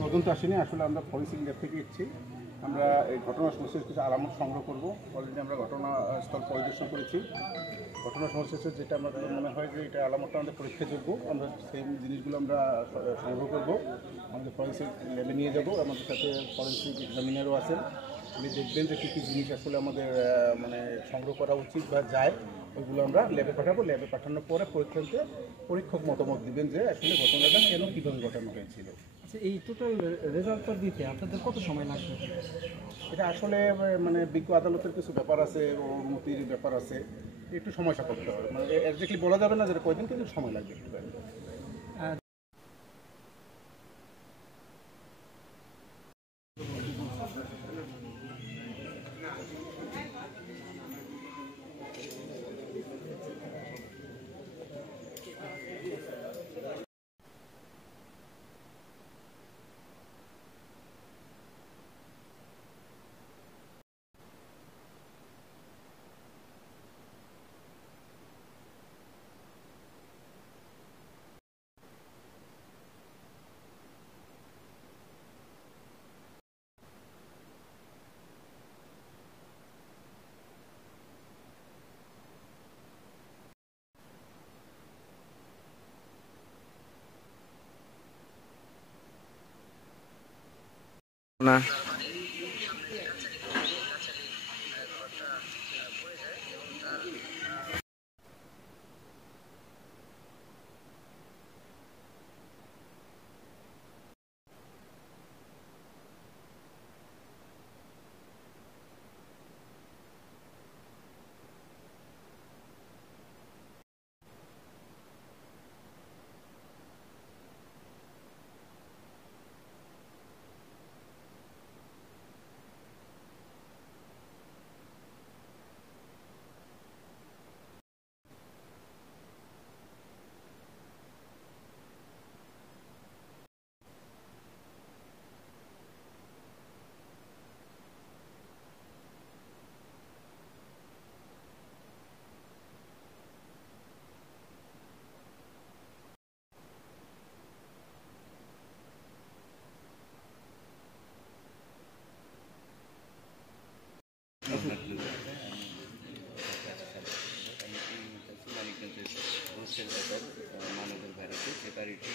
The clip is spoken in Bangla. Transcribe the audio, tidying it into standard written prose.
তদন্ত আসেনি, আসলে আমরা ফরেন্সিক ল্যাব থেকে এসেছি। আমরা এই ঘটনার সংশ্লিষ্ট কিছু আলামত সংগ্রহ করব। অলরেডি আমরা ঘটনাস্থল পরিদর্শন করেছি। ঘটনা সংশ্লিষ্ট যেটা আমাদের মনে হয় যে এটা আলামতটা আমাদের পরীক্ষাযোগ্য, আমরা সেই জিনিসগুলো আমরা সংগ্রহ করব, আমাদের ফরেন্সিক ল্যাবে নিয়ে যাব। আমাদের সাথে ফরেন্সিক এক্সামিনারও আছেন, উনি দেখবেন যে কী কী জিনিস আসলে আমাদের মানে সংগ্রহ করা উচিত বা যায়, ওইগুলো আমরা ল্যাবে পাঠাবো। ল্যাবে পাঠানোর পরে পরীক্ষক মতামত দিবেন যে আসলে ঘটনাটা কেন কীভাবে ঘটানো হয়েছিল। আচ্ছা, এই টোটাল রেজাল্টটা দিতে আপনাদের কত সময় লাগবে? এটা আসলে মানে বিজ্ঞ আদালতের কিছু ব্যাপার আছে, অনুমতির ব্যাপার আছে, একটু সময় সাপেক্ষ হবে। মানে একজাক্টলি বলা যাবে না যে কয়দিন, কিন্তু সময় লাগবে একটু। না মানবের ভারতে সেপারেটলি